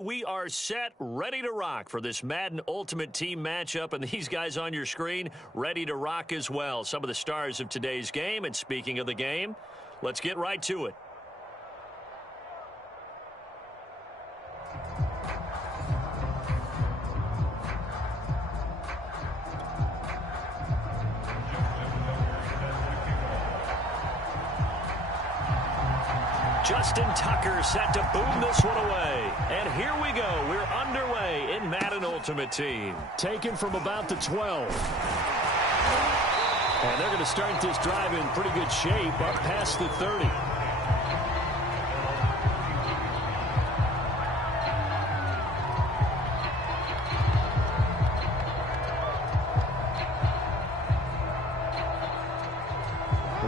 We are set, ready to rock for this Madden Ultimate Team matchup, and these guys on your screen ready to rock as well. Some of the stars of today's game, and speaking of the game, let's get right to it. Justin Tucker set to boom this one away. And here we go. We're underway in Madden Ultimate Team. Taken from about the 12. And they're going to start this drive in pretty good shape up past the 30.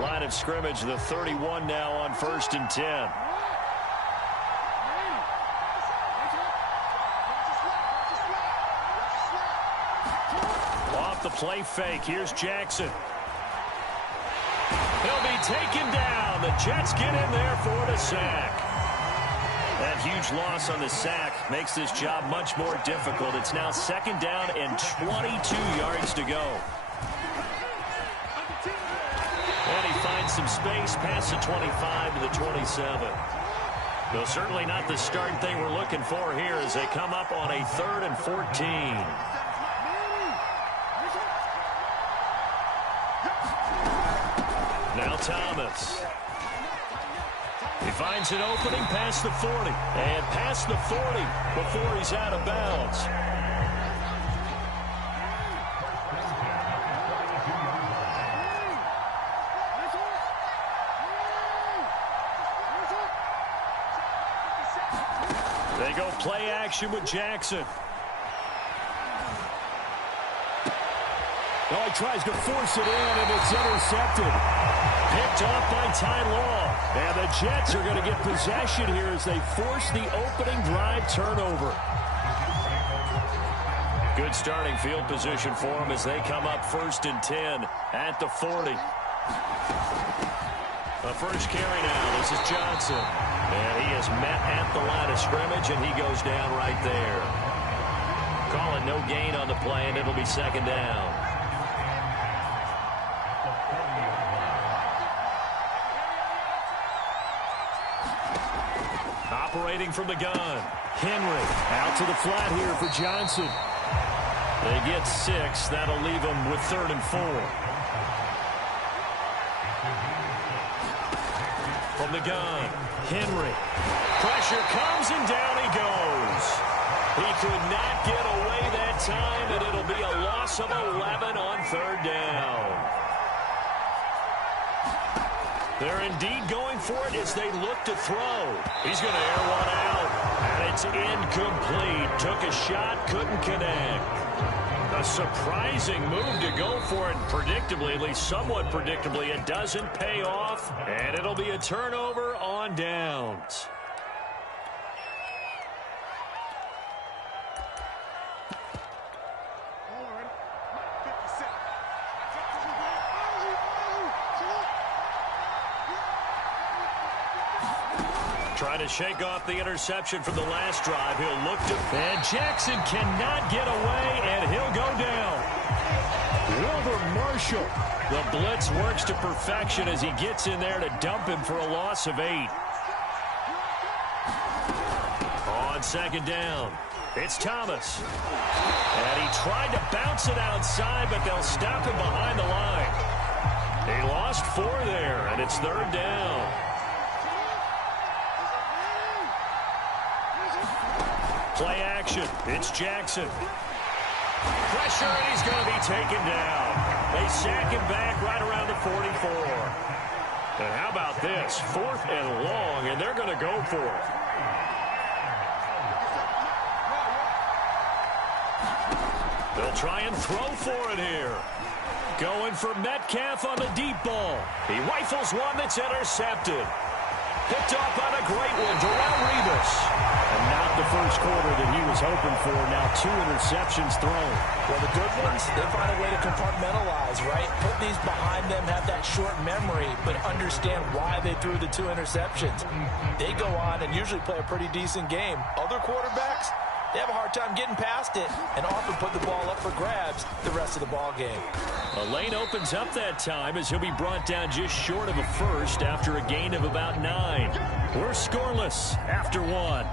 Line of scrimmage, the 31 now on 1st and 10. Off the play fake, here's Jackson. He'll be taken down. The Jets get in there for the sack. That huge loss on the sack makes this job much more difficult. It's now 2nd down and 22 yards to go. And he finds some space past the 25 to the 27. Though certainly not the starting thing we're looking for here as they come up on a 3rd and 14. Now Thomas. He finds an opening past the 40. And past the 40 before he's out of bounds. They go play action with Jackson. Oh, he tries to force it in, and it's intercepted. Picked off by Ty Law. And the Jets are going to get possession here as they force the opening drive turnover. Good starting field position for them as they come up 1st and 10 at the 40. The first carry now. This is Johnson. And he is met at the line of scrimmage, and he goes down right there. Calling no gain on the play, and it'll be 2nd down. Operating from the gun. Henry out to the flat here for Johnson. They get 6. That'll leave them with 3rd and 4. From the gun, Henry. Pressure comes and down he goes. He could not get away that time, and it'll be a loss of 11 on 3rd down. They're indeed going for it as they look to throw. He's going to air one out, and it's incomplete. Took a shot, couldn't connect. A surprising move to go for it. Predictably, at least somewhat predictably, it doesn't pay off, and it'll be a turnover on downs. Trying to shake off the interception from the last drive. He'll look to... And Jackson cannot get away, and he'll go down. Wilbur Marshall. The blitz works to perfection as he gets in there to dump him for a loss of 8. On 2nd down, it's Thomas. And he tried to bounce it outside, but they'll stop him behind the line. He lost 4 there, and it's 3rd down. Play action. It's Jackson. Pressure, and he's going to be taken down. They sack him back right around the 44. And how about this? 4th and long, and they're going to go for it. They'll try and throw for it here. Going for Metcalf on the deep ball. He rifles one that's intercepted. Picked off on a great one, Darrelle Revis. And not the first quarter that he was hoping for. Now 2 interceptions thrown. Well, the good ones, they find a way to compartmentalize, right? Put these behind them, have that short memory, but understand why they threw the 2 interceptions. They go on and usually play a pretty decent game. Other quarterbacks, they have a hard time getting past it and often put the ball up for grabs the rest of the ball game. A lane opens up that time as he'll be brought down just short of a first after a gain of about 9. We're scoreless after 1.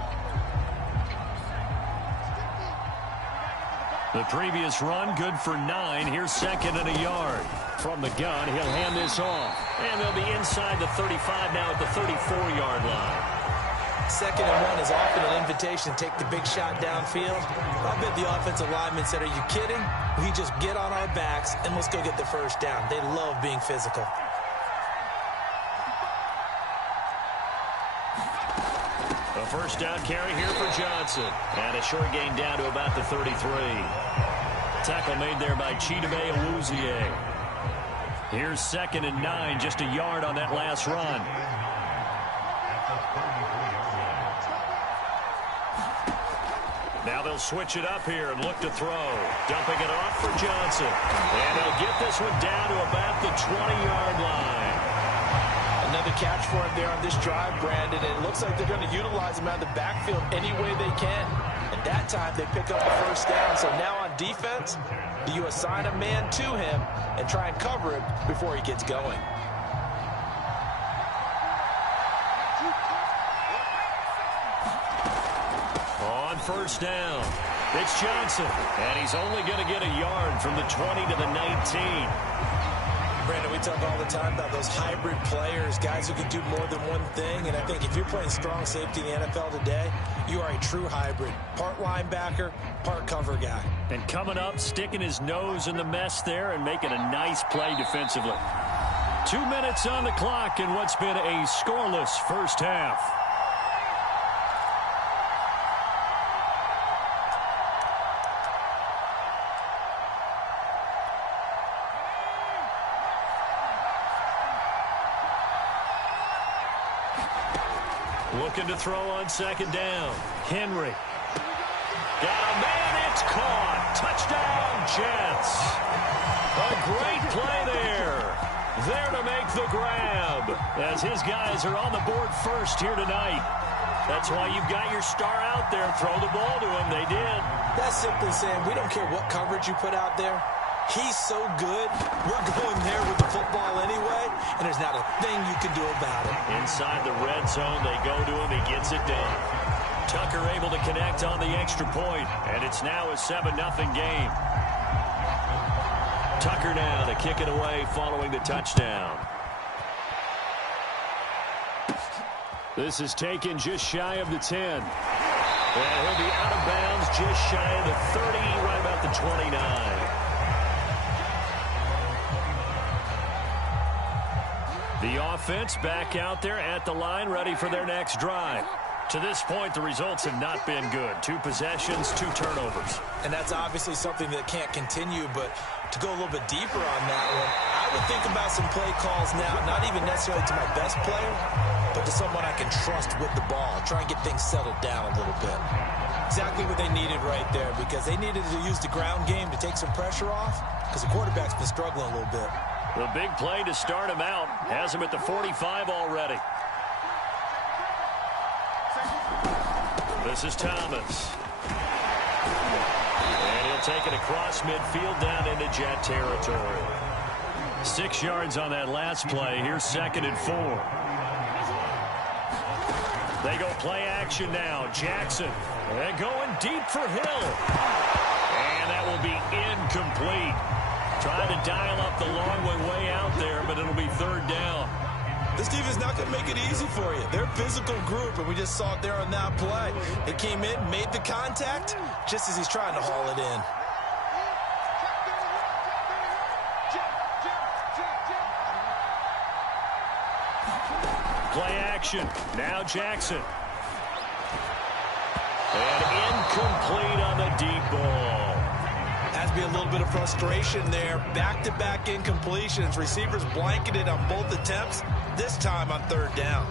The previous run good for 9. Here's second and a yard. From the gun, he'll hand this off. And they'll be inside the 35 now at the 34-yard line. Second and 1 is often an invitation to take the big shot downfield. I bet the offensive lineman said, are you kidding? We just get on our backs and let's go get the first down. They love being physical. A first down carry here for Johnson. And a short gain down to about the 33. Tackle made there by Shiba. Here's second and 9, just a yard on that last run. Now they'll switch it up here and look to throw. Dumping it off for Johnson. And they'll get this one down to about the 20-yard line. Another catch for him there on this drive, Brandon. And it looks like they're going to utilize him out of the backfield any way they can. And that time they pick up the first down. So now on defense, do you assign a man to him and try and cover him before he gets going? On first down, it's Johnson. And he's only going to get a yard from the 20 to the 19. Brandon, we talk all the time about those hybrid players, guys who can do more than one thing. And I think if you're playing strong safety in the NFL today, you are a true hybrid. Part linebacker, part cover guy. And coming up, sticking his nose in the mess there and making a nice play defensively. 2 minutes on the clock in what's been a scoreless first half. Looking to throw on second down. Henry. Got a man, it's caught. Touchdown, Jets. A great play there. There to make the grab. As his guys are on the board first here tonight. That's why you've got your star out there. Throw the ball to him. They did. That's simply saying we don't care what coverage you put out there. He's so good, we're going there with the football anyway, and there's not a thing you can do about it. Inside the red zone, they go to him. He gets it done. Tucker able to connect on the extra point, and it's now a 7-0 game. Tucker now to kick it away following the touchdown. This is taken just shy of the 10. And he'll be out of bounds just shy of the 30, right about the 29. The offense back out there at the line, ready for their next drive. To this point, the results have not been good. 2 possessions, 2 turnovers. And that's obviously something that can't continue, but to go a little bit deeper on that one, I would think about some play calls now, not even necessarily to my best player, but to someone I can trust with the ball. Try and get things settled down a little bit. Exactly what they needed right there, because they needed to use the ground game to take some pressure off, because the quarterback's been struggling a little bit. The big play to start him out. Has him at the 45 already. This is Thomas. And he'll take it across midfield down into Jet territory. 6 yards on that last play. Here's second and 4. They go play action now. Jackson. They're going deep for Hill. And that will be incomplete. Trying to dial up the long way out there, but it'll be third down. This defense is not going to make it easy for you. They're a physical group, and we just saw it there on that play. They came in, made the contact, just as he's trying to haul it in. Play action. Now Jackson. And incomplete on the deep ball. Has to be a little bit of frustration there. Back-to-back incompletions. Receivers blanketed on both attempts, this time on third down.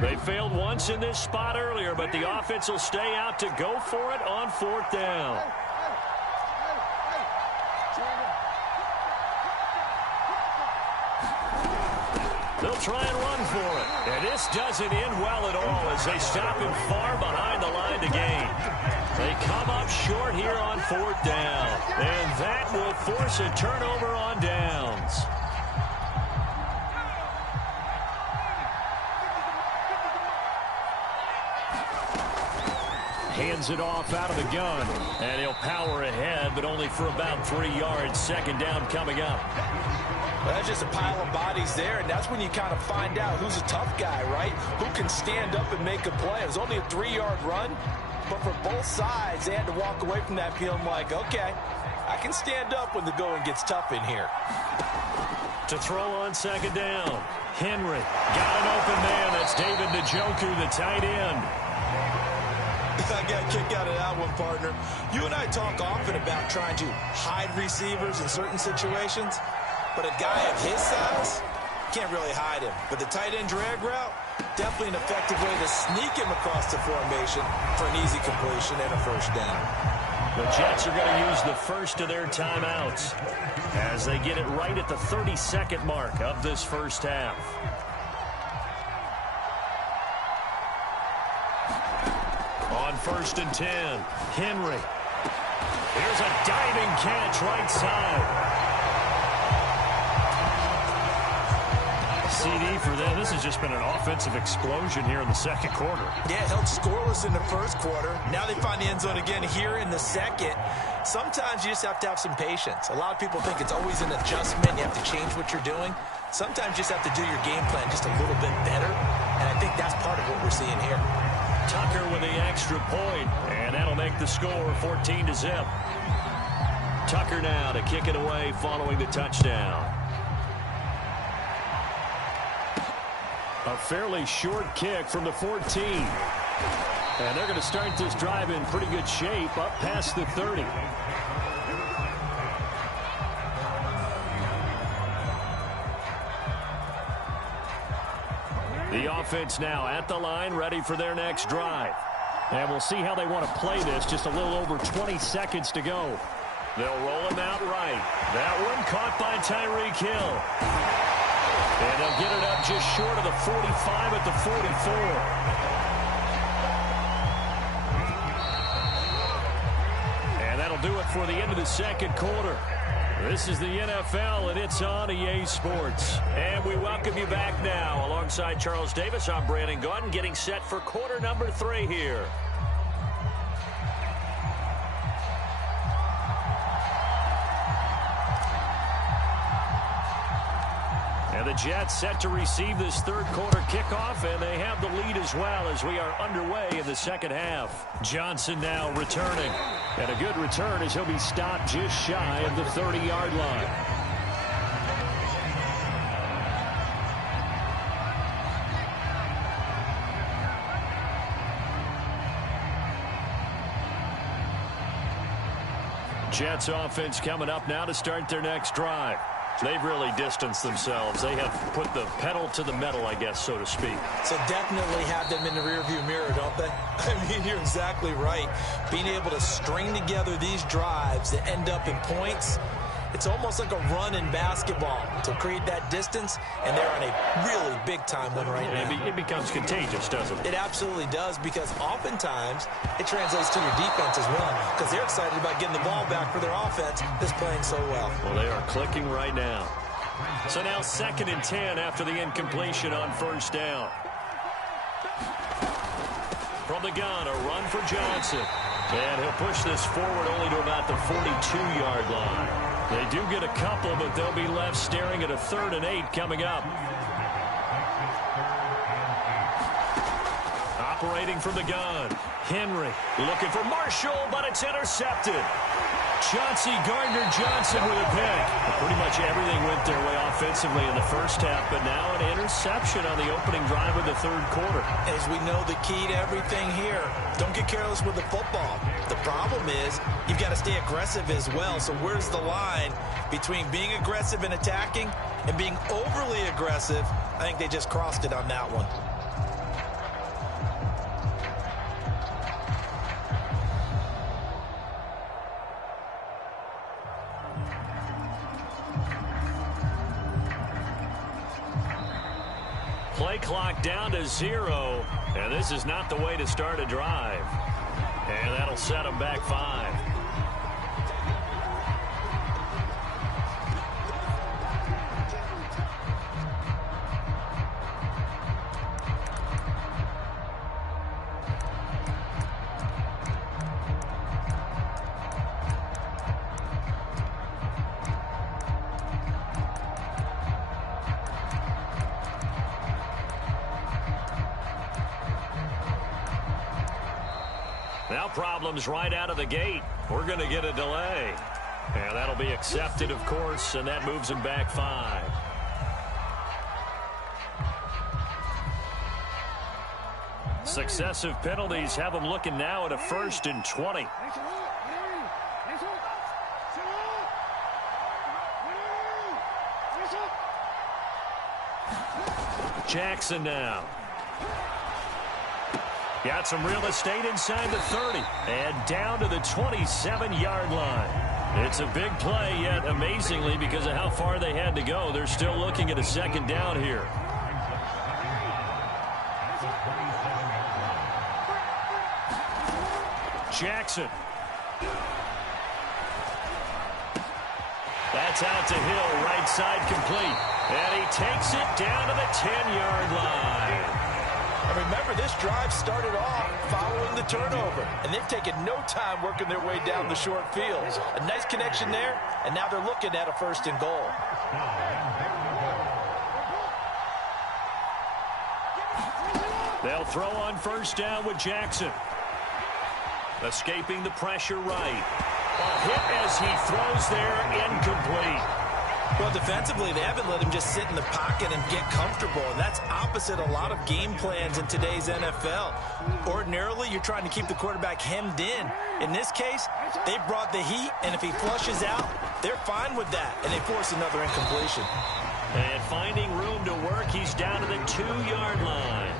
They failed once in this spot earlier, but the offense will stay out to go for it on 4th down. They'll try and run for it. And this doesn't end well at all as they stop him far behind the line to gain. They come up short here on 4th down. And that will force a turnover on downs. Hands it off out of the gun. And he'll power ahead, but only for about 3 yards. 2nd down coming up. Well, that's just a pile of bodies there, and that's when you kind of find out who's a tough guy, right? Who can stand up and make a play. It was only a 3-yard run, but for both sides, they had to walk away from that feeling like, okay, I can stand up when the going gets tough in here. To throw on 2nd down. Henry got an open man. That's David Njoku, the tight end. I got a kick out of that one, partner. You and I talk often about trying to hide receivers in certain situations. But a guy of his size, can't really hide him. But the tight end drag route, definitely an effective way to sneak him across the formation for an easy completion and a 1st down. The Jets are going to use the first of their timeouts as they get it right at the 32nd mark of this 1st half. On 1st and 10, Henry. Here's a diving catch right side. CD for them. This has just been an offensive explosion here in the 2nd quarter. Yeah, held scoreless in the 1st quarter. Now they find the end zone again here in the 2nd. Sometimes you just have to have some patience. A lot of people think it's always an adjustment. You have to change what you're doing. Sometimes you just have to do your game plan just a little bit better. And I think that's part of what we're seeing here. Tucker with the extra point, and that'll make the score 14-0. Tucker now to kick it away following the touchdown. A fairly short kick from the 14. And they're going to start this drive in pretty good shape up past the 30. The offense now at the line, ready for their next drive. And we'll see how they want to play this. Just a little over 20 seconds to go. They'll roll him out right. That one caught by Tyreek Hill. And they'll get it up just short of the 45 at the 44. And that'll do it for the end of the 2nd quarter. This is the NFL, and it's on EA Sports. And we welcome you back now. Alongside Charles Davis, I'm Brandon Gaudin, getting set for quarter number 3 here. And the Jets set to receive this 3rd quarter kickoff, and they have the lead as well as we are underway in the 2nd half. Johnson now returning. And a good return as he'll be stopped just shy of the 30-yard line. Jets offense coming up now to start their next drive. They've really distanced themselves. They have put the pedal to the metal, I guess, so to speak. So definitely have them in the rearview mirror, don't they? I mean, you're exactly right. Being able to string together these drives that end up in points, it's almost like a run in basketball to create that distance, and they're on a really big-time one right now. It becomes contagious, doesn't it? It absolutely does, because oftentimes it translates to your defense as well, because they're excited about getting the ball back for their offense that's playing so well. Well, they are clicking right now. So now 2nd and 10 after the incompletion on 1st down. From the gun, a run for Johnson. And he'll push this forward only to about the 42-yard line. They do get a couple, but they'll be left staring at a 3rd and 8 coming up. Operating from the gun. Henry looking for Marshall, but it's intercepted. Chauncey Gardner-Johnson with a pick. Pretty much everything went their way offensively in the 1st half, but now an interception on the opening drive of the 3rd quarter. As we know, the key to everything here, don't get careless with the football. The problem is you've got to stay aggressive as well. So where's the line between being aggressive and attacking and being overly aggressive? I think they just crossed it on that one. play clock down to 0. And this is not the way to start a drive. And that'll set them back 5. Now problems right out of the gate. We're going to get a delay. And that'll be accepted, of course, and that moves him back 5. Successive penalties have him looking now at a 1st and 20. Jackson now. Got some real estate inside the 30 and down to the 27-yard line. It's a big play, yet amazingly, because of how far they had to go, they're still looking at a 2nd down here. Jackson. That's out to Hill, right side complete. And he takes it down to the 10-yard line. And remember, this drive started off following the turnover, and they've taken no time working their way down the short field. A nice connection there, and now they're looking at a 1st and goal. They'll throw on 1st down with Jackson. Escaping the pressure right. A hit as he throws there, incomplete. Well, defensively, they haven't let him just sit in the pocket and get comfortable, and that's opposite a lot of game plans in today's NFL. Ordinarily, you're trying to keep the quarterback hemmed in. In this case, they brought the heat, and if he flushes out, they're fine with that, and they force another incompletion. And finding room to work, he's down to the 2-yard line.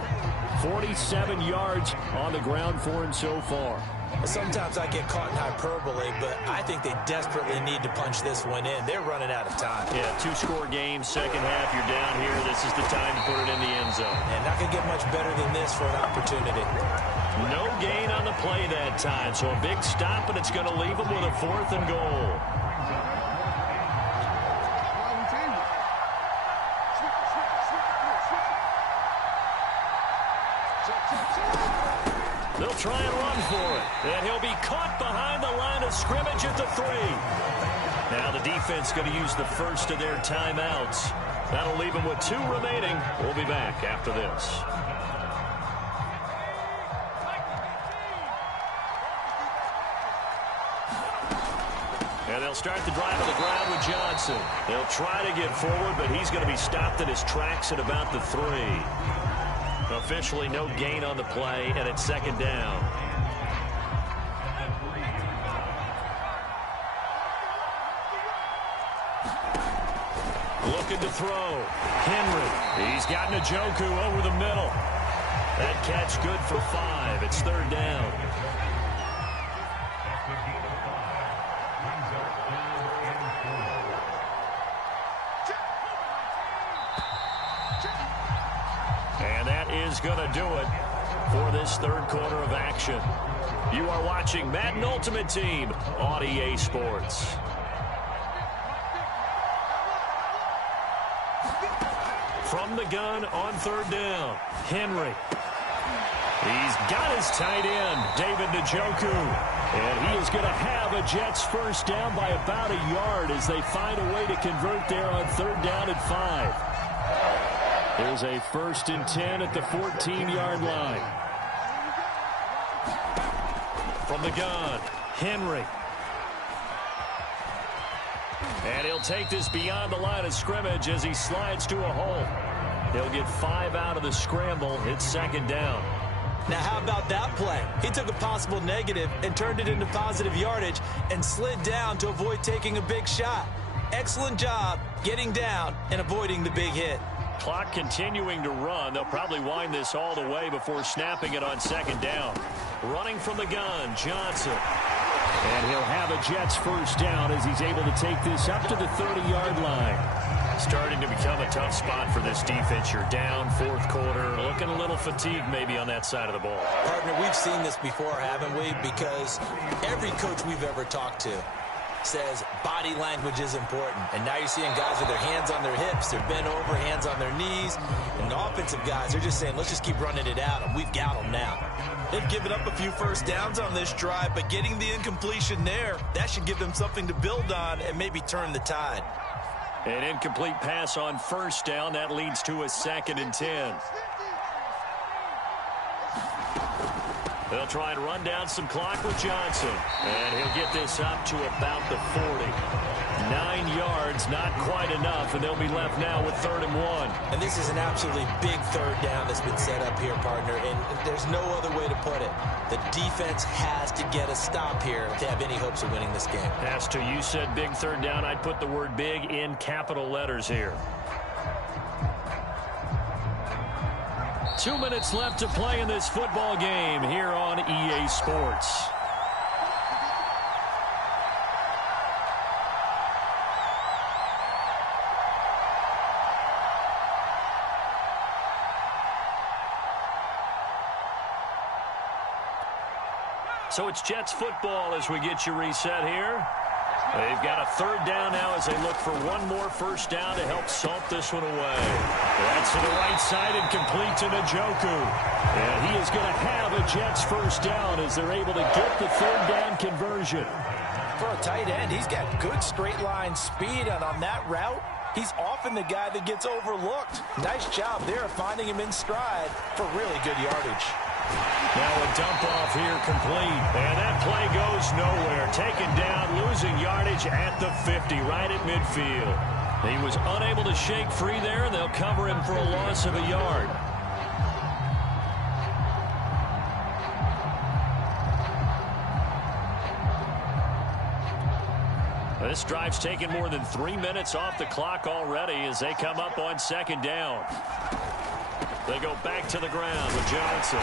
47 yards on the ground for him so far. Sometimes I get caught in hyperbole, but I think they desperately need to punch this one in. They're running out of time. Yeah, 2-score game, 2nd half, you're down here. This is the time to put it in the end zone. And not going to get much better than this for an opportunity. No gain on the play that time, so a big stop, and it's going to leave them with a 4th and goal. They'll try and run for it. And he'll be caught behind the line of scrimmage at the 3. Now the defense going to use the first of their timeouts. That'll leave them with 2 remaining. We'll be back after this. And they'll start the drive on the ground with Johnson. They'll try to get forward, but he's going to be stopped in his tracks at about the 3. Officially no gain on the play, and it's 2nd down. Looking to throw. Henry. He's got Njoku over the middle. That catch good for 5. It's 3rd down. And that is going to do it for this 3rd quarter of action. You are watching Madden Ultimate Team on EA Sports. From the gun on 3rd down, Henry. He's got his tight end, David Njoku. And he is going to have a Jets 1st down by about a yard as they find a way to convert there on 3rd down and 5. There's a 1st and 10 at the 14-yard line. From the gun, Henry. And he'll take this beyond the line of scrimmage as he slides to a hole. He'll get 5 out of the scramble. It's 2nd down. Now, how about that play? He took a possible negative and turned it into positive yardage and slid down to avoid taking a big shot. Excellent job getting down and avoiding the big hit. Clock continuing to run. They'll probably wind this all the way before snapping it on 2nd down. Running from the gun, Johnson. And he'll have a Jets 1st down as he's able to take this up to the 30-yard line. Starting to become a tough spot for this defense. You're down fourth quarter, looking a little fatigued maybe on that side of the ball. Partner, we've seen this before, haven't we? Because every coach we've ever talked to says body language is important. And now you're seeing guys with their hands on their hips, they're bent over, hands on their knees. And the offensive guys, they're just saying, let's just keep running it out, and we've got them now. They've given up a few first downs on this drive, but getting the incompletion there, that should give them something to build on and maybe turn the tide. An incomplete pass on first down. That leads to a 2nd and 10. They'll try and run down some clock with Johnson. And he'll get this up to about the 40. 9 yards, not quite enough, and they'll be left now with 3rd and 1. And this is an absolutely big third down that's been set up here, partner, and there's no other way to put it. The defense has to get a stop here to have any hopes of winning this game. As to you said big third down, I'd put the word big in capital letters here. 2 minutes left to play in this football game here on EA Sports. So it's Jets football as we get you reset here. They've got a third down now as they look for one more first down to help salt this one away. That's to the right side and complete to Njoku. And he is going to have a Jets first down as they're able to get the third down conversion. For a tight end, he's got good straight line speed, and on that route, he's often the guy that gets overlooked. Nice job there of finding him in stride for really good yardage. Now a dump off here complete. And that play goes nowhere. Taken down, losing yardage at the 50, right at midfield. He was unable to shake free there, and they'll cover him for a loss of a yard. This drive's taken more than 3 minutes off the clock already as they come up on 2nd down. They go back to the ground with Johnson.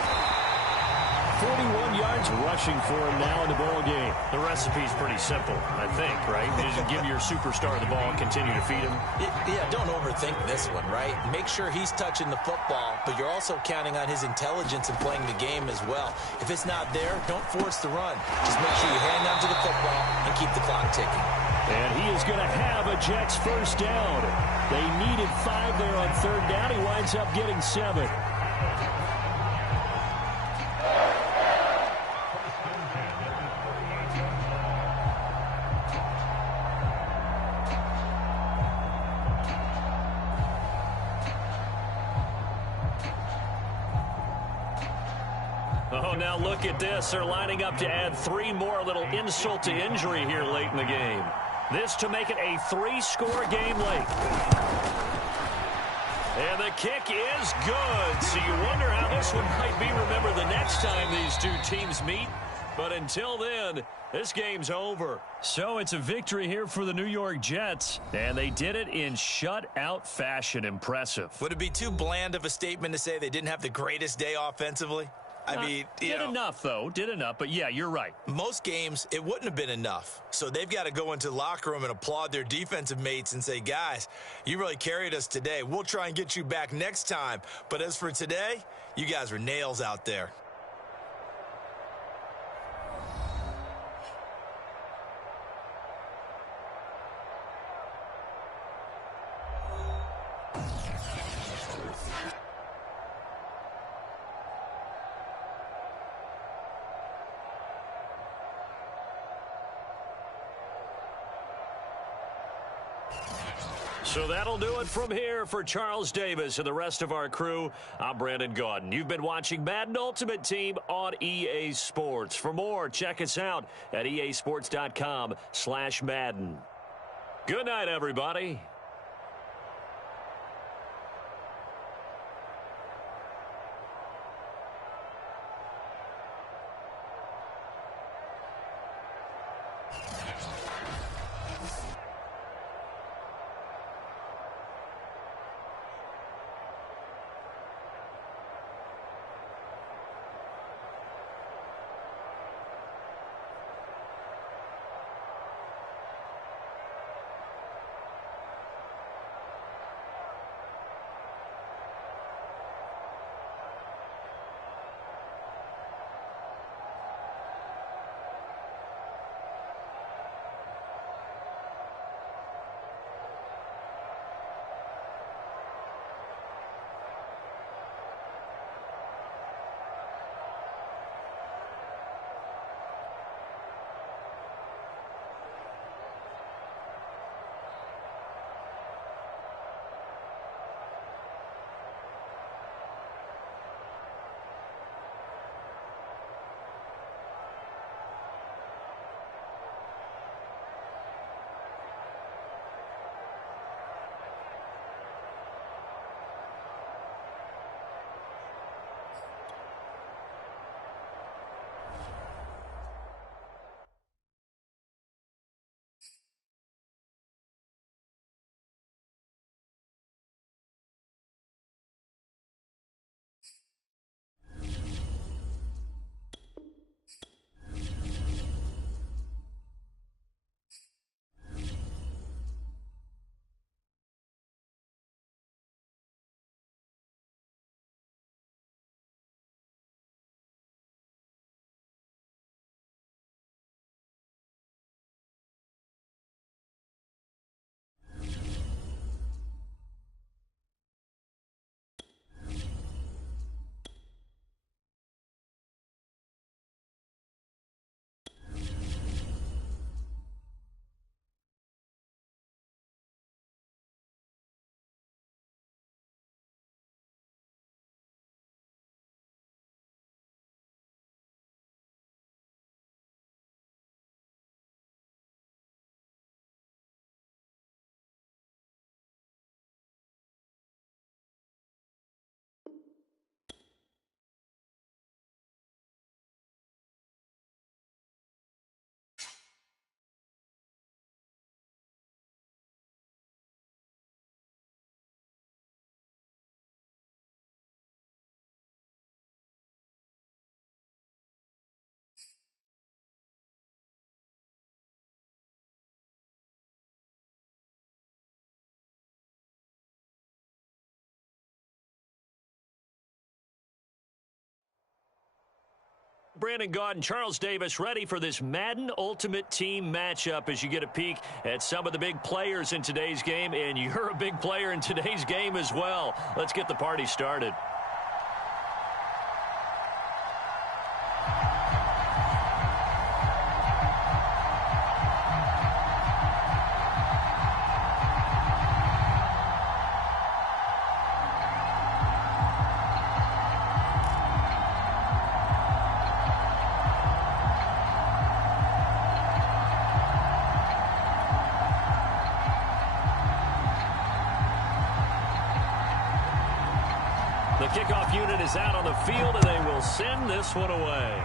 41 yards rushing for him now in the ball game. The recipe's pretty simple, I think, right? You just give your superstar the ball and continue to feed him. Yeah, don't overthink this one, right? Make sure he's touching the football, but you're also counting on his intelligence in playing the game as well. If it's not there, don't force the run. Just make sure you hang on to the football and keep the clock ticking. And he is going to have a Jets first down. They needed 5 there on third down. He winds up getting 7. Oh, now look at this. They're lining up to add 3 more, little insult to injury here late in the game. This to make it a 3-score game late. And the kick is good. So you wonder how this one might be remembered the next time these two teams meet. But until then, this game's over. So it's a victory here for the New York Jets. And they did it in shutout fashion. Impressive. Would it be too bland of a statement to say they didn't have the greatest day offensively? I mean, did enough, though. Did enough. But, yeah, you're right. Most games, it wouldn't have been enough. So they've got to go into the locker room and applaud their defensive mates and say, guys, you really carried us today. We'll try and get you back next time. But as for today, you guys were nails out there. So that'll do it from here for Charles Davis and the rest of our crew. I'm Brandon Gaudin. You've been watching Madden Ultimate Team on EA Sports. For more, check us out at easports.com/Madden. Good night, everybody. Brandon Gaud and Charles Davis ready for this Madden Ultimate Team matchup as you get a peek at some of the big players in today's game, and you're a big player in today's game as well. Let's get the party started. The kickoff unit is out on the field, and they will send this one away.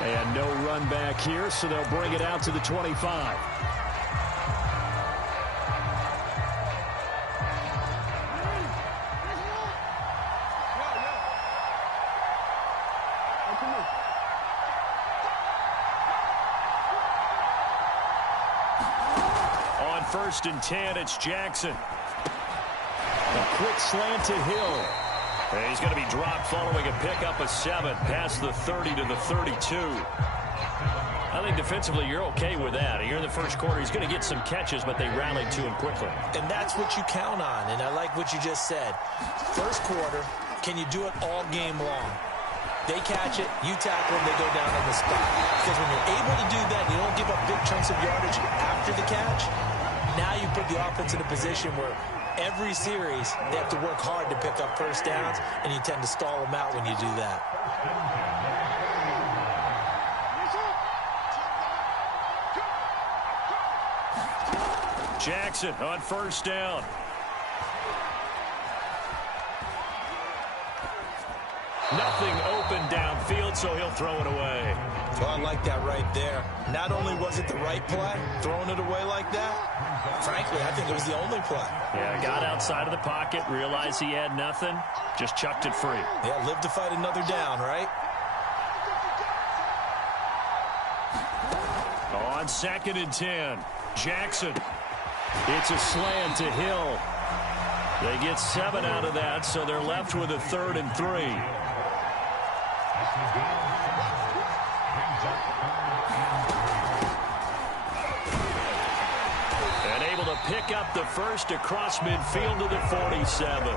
And no run back here, so they'll bring it out to the 25. First and 10, it's Jackson. A quick slant to Hill. And he's going to be dropped following a pickup of 7 past the 30 to the 32. I think defensively you're okay with that. Here in the first quarter, he's going to get some catches, but they rallied to him quickly. And that's what you count on, and I like what you just said. First quarter, can you do it all game long? They catch it, you tackle them, they go down on the spot. Because when you're able to do that, you don't give up big chunks of yardage after the catch. Now you put the offense in a position where every series they have to work hard to pick up first downs, and you tend to stall them out when you do that. Jackson on first down. Nothing open downfield, so he'll throw it away. Well, I like that right there. Not only was it the right play, throwing it away like that, frankly, I think it was the only play. Yeah, got outside of the pocket, realized he had nothing, just chucked it free. Yeah, live to fight another down, right? On 2nd and 10, Jackson. It's a slant to Hill. They get 7 out of that, so they're left with a 3rd and 3. And able to pick up the first across midfield to the 47.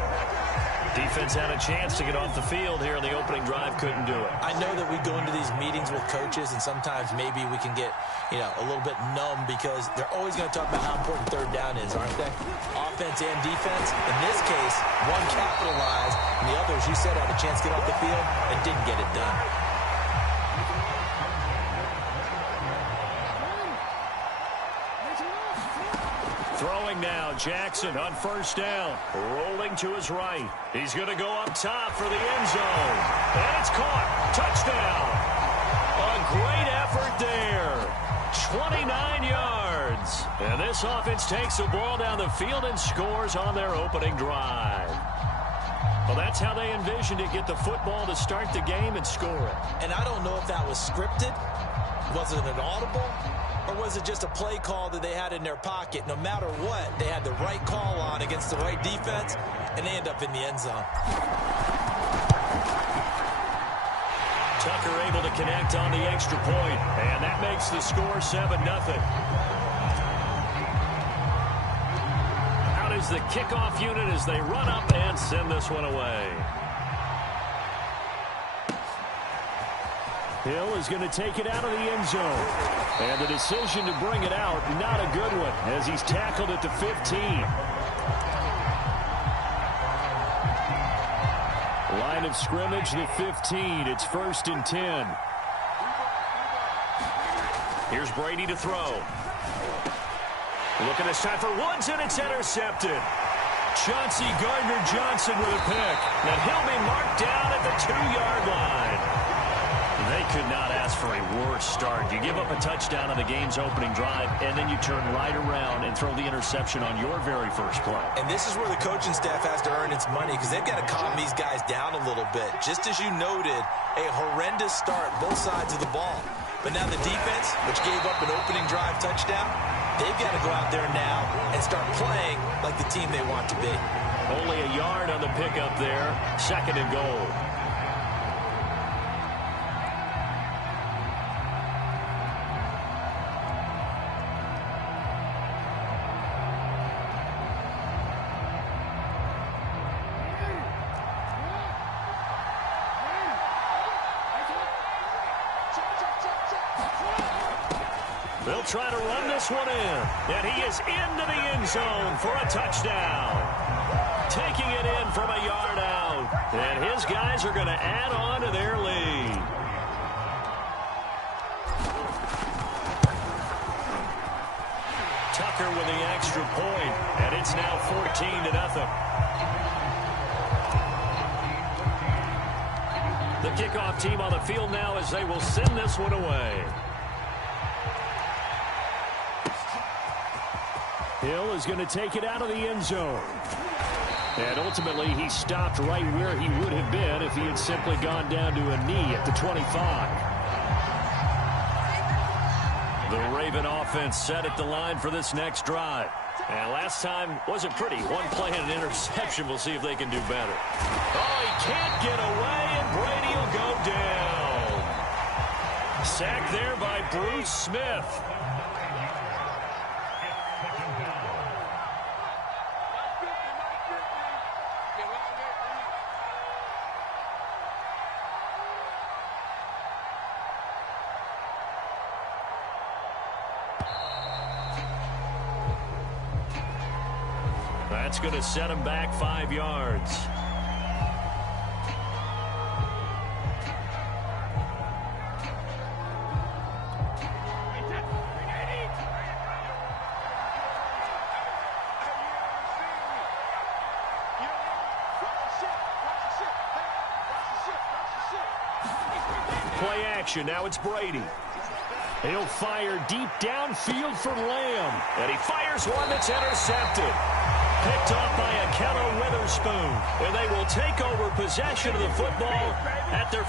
Defense had a chance to get off the field here in the opening drive, couldn't do it. I know that we go into these meetings with coaches, and sometimes maybe we can get, a little bit numb because they're always going to talk about how important third down is, aren't they? Offense and defense. In this case, one capitalized, and the others, you said, had a chance to get off the field and didn't get it done. Throwing now, Jackson on first down. Rolling to his right. He's going to go up top for the end zone. And it's caught. Touchdown. A great effort there. 29 yards. And this offense takes the ball down the field and scores on their opening drive. Well, that's how they envisioned it. Get the football to start the game and score it. And I don't know if that was scripted. Was it an audible? Or was it just a play call that they had in their pocket? No matter what, they had the right call on against the right defense, and they end up in the end zone. Tucker able to connect on the extra point, and that makes the score 7-0. Out is the kickoff unit as they run up and send this one away. Hill is going to take it out of the end zone. And the decision to bring it out, not a good one, as he's tackled at the 15. Line of scrimmage, the 15. It's 1st and 10. Here's Brady to throw. Looking this time for Woods, and it's intercepted. Chauncey Gardner-Johnson with a pick. And he'll be marked down at the 2-yard line. They could not ask for a worse start. You give up a touchdown on the game's opening drive, and then you turn right around and throw the interception on your very first play. And this is where the coaching staff has to earn its money because they've got to calm these guys down a little bit. Just as you noted, a horrendous start, both sides of the ball. But now the defense, which gave up an opening drive touchdown, they've got to go out there now and start playing like the team they want to be. Only a yard on the pickup there. 2nd and goal. They'll try to run this one in. And he is into the end zone for a touchdown. Taking it in from a yard out. And his guys are going to add on to their lead. Tucker with the extra point. And it's now 14-0. The kickoff team on the field now as they will send this one away. Hill is going to take it out of the end zone. And ultimately, he stopped right where he would have been if he had simply gone down to a knee at the 25. The Raven offense set at the line for this next drive. And last time wasn't pretty. One play and an interception. We'll see if they can do better. Oh, he can't get away, and Brady will go down. Sacked there by Bruce Smith. That's going to set him back 5 yards. Play action. Now it's Brady. He'll fire deep downfield for Lamb. And he fires one that's intercepted. Picked off by a Keller Witherspoon. And they will take over possession of the football at their...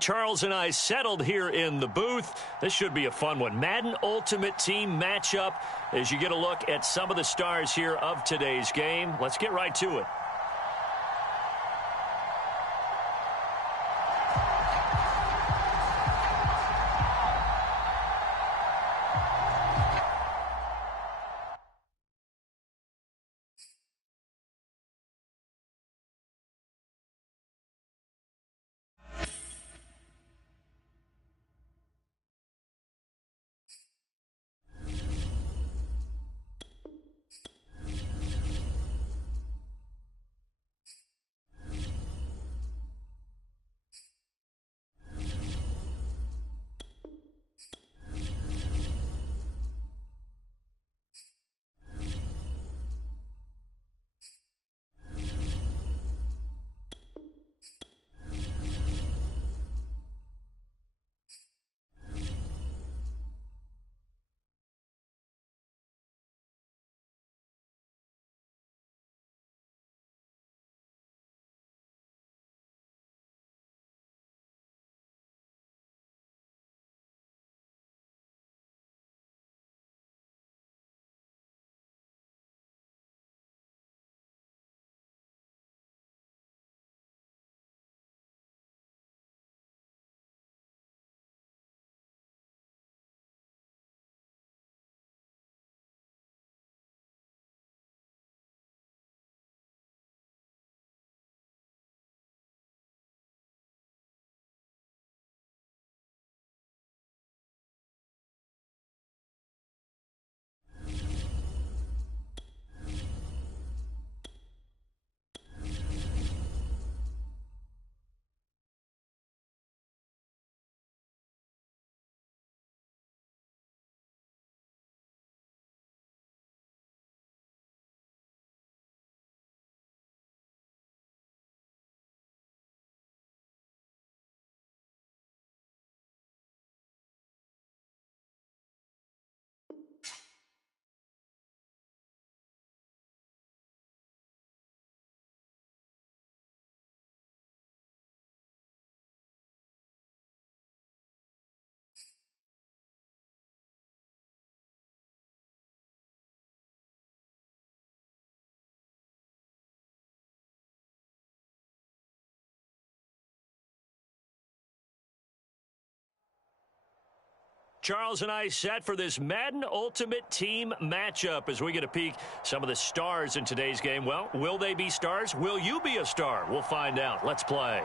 Charles and I settled here in the booth. This should be a fun one. Madden Ultimate Team matchup as you get a look at some of the stars here of today's game. Let's get right to it. Charles and I set for this Madden Ultimate Team matchup as we get a peek some of the stars in today's game. Well, will they be stars? Will you be a star? We'll find out. Let's play.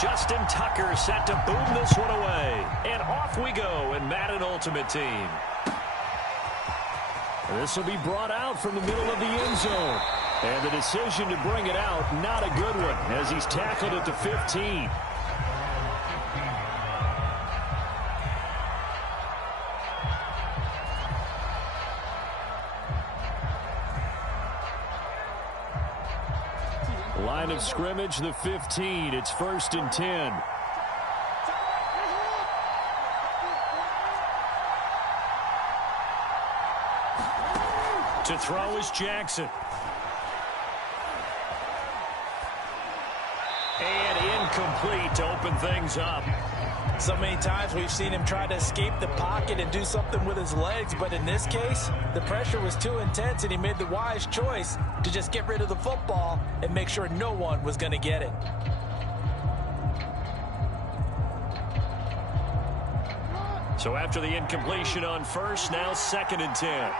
Justin Tucker set to boom this one away. And off we go in Madden Ultimate Team. This will be brought out from the middle of the end zone. And the decision to bring it out, not a good one, as he's tackled at the 15. Line of scrimmage, the 15. It's 1st and 10. To throw is Jackson. And incomplete to open things up. So many times we've seen him try to escape the pocket and do something with his legs, but in this case, the pressure was too intense and he made the wise choice to just get rid of the football and make sure no one was going to get it. So after the incompletion on first, now 2nd and 10.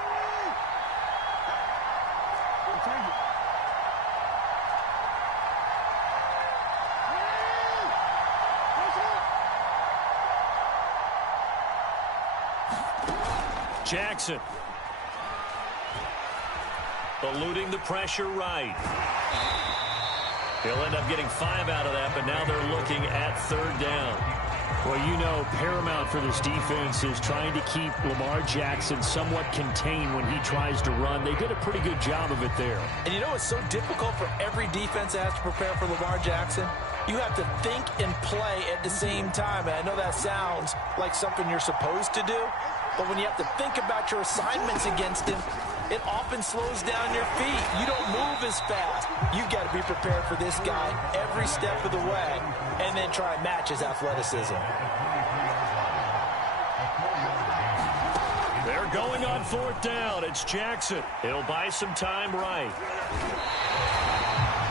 Jackson. Eluding the pressure right. He'll end up getting 5 out of that, but now they're looking at 3rd down. Well, you know, paramount for this defense is trying to keep Lamar Jackson somewhat contained when he tries to run. They did a pretty good job of it there. And you know it's so difficult for every defense that has to prepare for Lamar Jackson? You have to think and play at the same time. And I know that sounds like something you're supposed to do, but when you have to think about your assignments against him, it often slows down your feet. You don't move as fast. You've got to be prepared for this guy every step of the way and then try and match his athleticism. They're going on 4th down. It's Jackson. He'll buy some time right.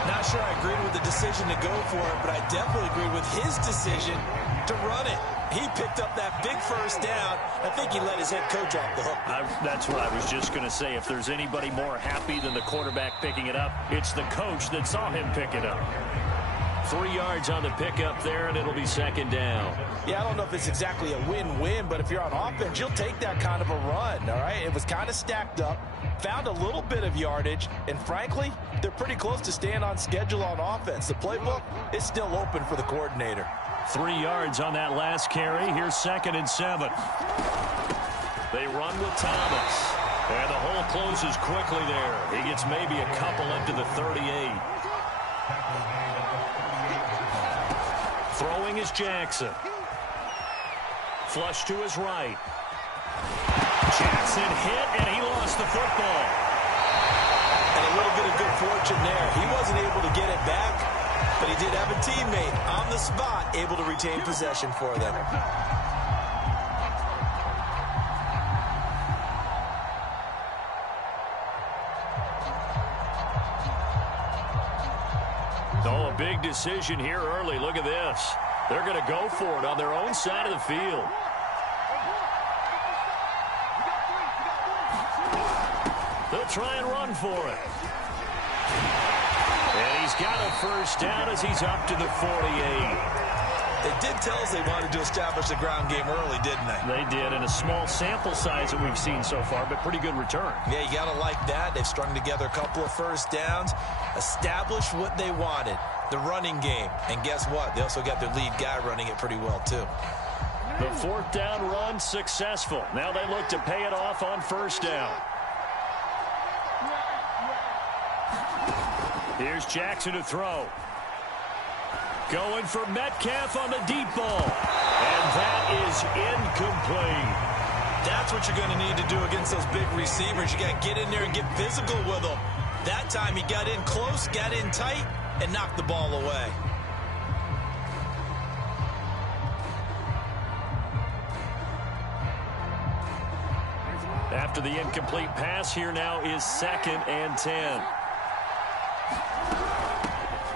Not sure I agree with the decision to go for it, but I definitely agree with his decision to run it. He picked up that big first down. I think he let his head coach off the hook. That's what I was just going to say. If there's anybody more happy than the quarterback picking it up, it's the coach that saw him pick it up. 3 yards on the pickup there, and it'll be 2nd down. Yeah, I don't know if it's exactly a win-win, but if you're on offense, you'll take that kind of a run, all right? It was kind of stacked up, found a little bit of yardage, and frankly, they're pretty close to staying on schedule on offense. The playbook is still open for the coordinator. 3 yards on that last carry. Here's 2nd and 7. They run with Thomas. And the hole closes quickly there. He gets maybe a couple up to the 38. Throwing is Jackson. Flush to his right. Jackson hit, and he lost the football. And a little bit of good fortune there. He wasn't able to get it back, but he did have a teammate on the spot able to retain possession for them. Oh, a big decision here early. Look at this. They're going to go for it on their own side of the field. They'll try and run for it. And he's got a first down as he's up to the 48. They did tell us they wanted to establish the ground game early, didn't they? They did, in a small sample size that we've seen so far, but pretty good return. Yeah, you got to like that. They've strung together a couple of first downs, established what they wanted, the running game. And guess what? They also got their lead guy running it pretty well, too. The 4th down run successful. Now they look to pay it off on 1st down. Here's Jackson to throw. Going for Metcalf on the deep ball. And that is incomplete. That's what you're going to need to do against those big receivers. You got to get in there and get physical with them. That time he got in close, got in tight, and knocked the ball away. After the incomplete pass, here now is 2nd and 10.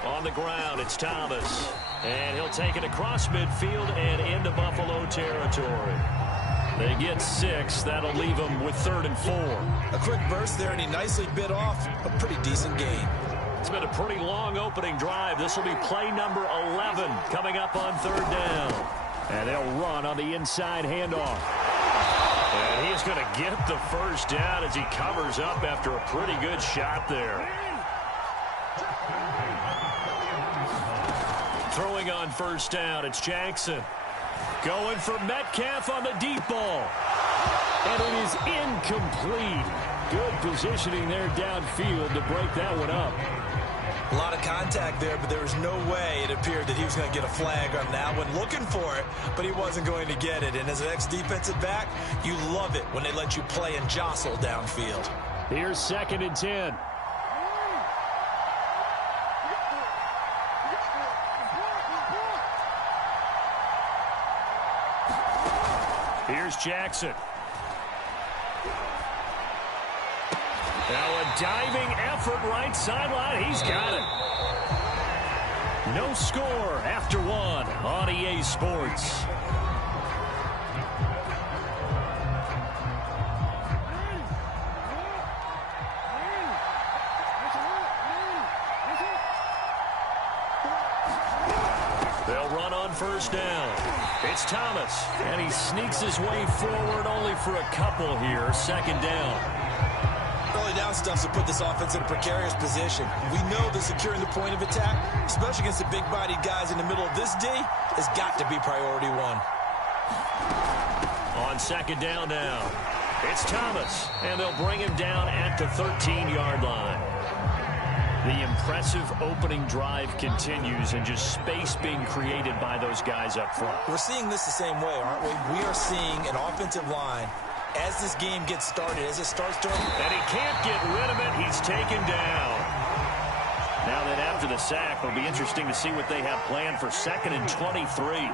On the ground, it's Thomas. And he'll take it across midfield and into Buffalo territory. They get 6. That'll leave them with 3rd and 4. A quick burst there, and he nicely bit off a pretty decent gain. It's been a pretty long opening drive. This will be play number 11 coming up on 3rd down. And they'll run on the inside handoff. And he's going to get the first down as he covers up after a pretty good shot there. Throwing on 1st down, it's Jackson. Going for Metcalf on the deep ball. And it is incomplete. Good positioning there downfield to break that one up. A lot of contact there, but there was no way it appeared that he was going to get a flag on that one. Looking for it, but he wasn't going to get it. And as an ex-defensive back, you love it when they let you play and jostle downfield. Here's 2nd and 10. Here's Jackson. Now a diving effort right sideline. He's got it. No score after 1 on EA Sports. They'll run on 1st down. It's Thomas, and he sneaks his way forward only for a couple here. 2nd down. Early down on-the-ground stuff to put this offense in a precarious position. We know that securing the point of attack, especially against the big-bodied guys in the middle of this D, has got to be priority one. On second down now, it's Thomas, and they'll bring him down at the 13-yard line. The impressive opening drive continues, and just space being created by those guys up front. We're seeing this the same way, aren't we? We are seeing an offensive line as this game gets started, as it starts to... And he can't get rid of it. He's taken down. Now that after the sack, it'll be interesting to see what they have planned for 2nd and 23.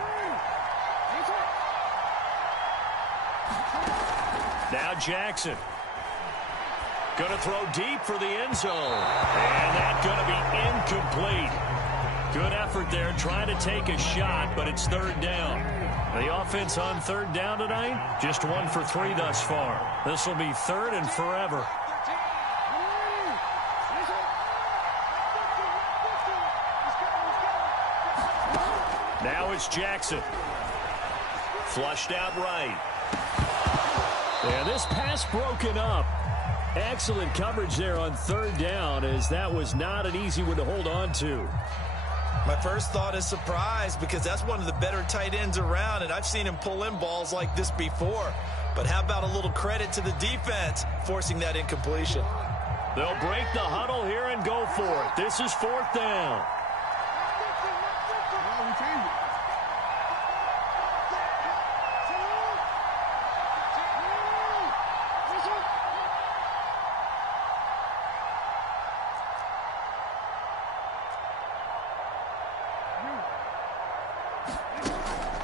Now Jackson. Going to throw deep for the end zone. And that's going to be incomplete. Good effort there, trying to take a shot, but it's 3rd down. The offense on 3rd down tonight, just 1 for 3 thus far. This will be 3rd and forever. Now it's Jackson. Flushed out right. And this pass broken up. Excellent coverage there on 3rd down, as that was not an easy one to hold on to. My first thought is surprise, because that's one of the better tight ends around, and I've seen him pull in balls like this before. But how about a little credit to the defense forcing that incompletion? They'll break the huddle here and go for it. This is 4th down.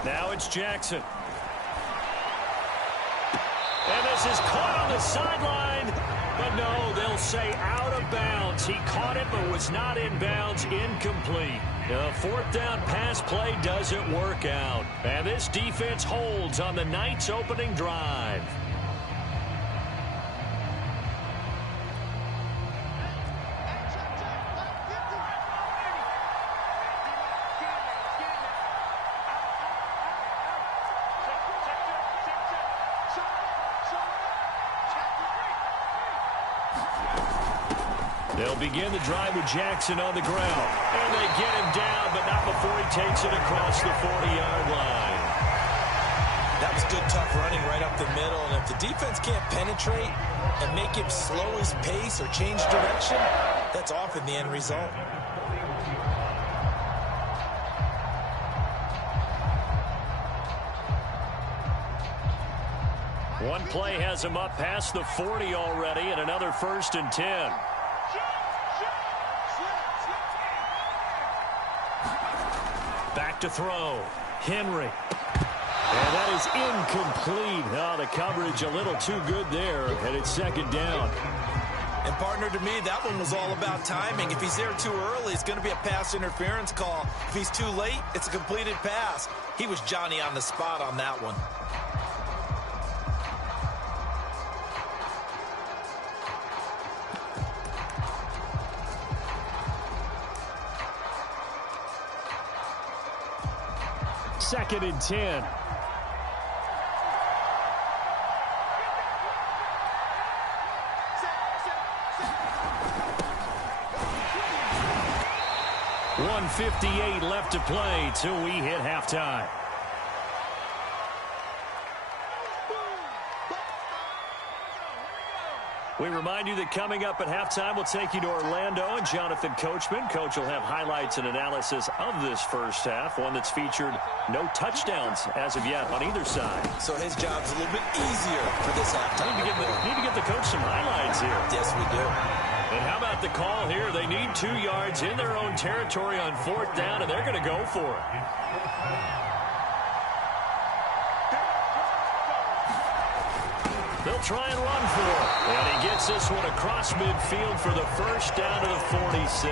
Now it's Jackson. And this is caught on the sideline. But no, they'll say out of bounds. He caught it but was not in bounds. Incomplete. The 4th down pass play doesn't work out. And this defense holds on the night's opening drive. They'll begin the drive with Jackson on the ground. And they get him down, but not before he takes it across the 40-yard line. That was good, tough running right up the middle. And if the defense can't penetrate and make him slow his pace or change direction, that's often the end result. One play has him up past the 40 already, and another 1st and 10. Back to throw. Henry. And that is incomplete. Oh, the coverage a little too good there, and it's 2nd down. And, partner, to me, that one was all about timing. If he's there too early, it's going to be a pass interference call. If he's too late, it's a completed pass. He was Johnny on the spot on that one. Second and 10. .158 left to play till we hit halftime. We remind you that coming up at halftime, we'll take you to Orlando and Jonathan Coachman. Coach will have highlights and analysis of this first half, one that's featured no touchdowns as of yet on either side. So his job's a little bit easier for this halftime. Need to give the coach some highlights here. Yes, we do. And how about the call here? They need 2 yards in their own territory on 4th down, and they're going to go for it. They'll try and run for it. And he gets this one across midfield for the 1st down to the 46.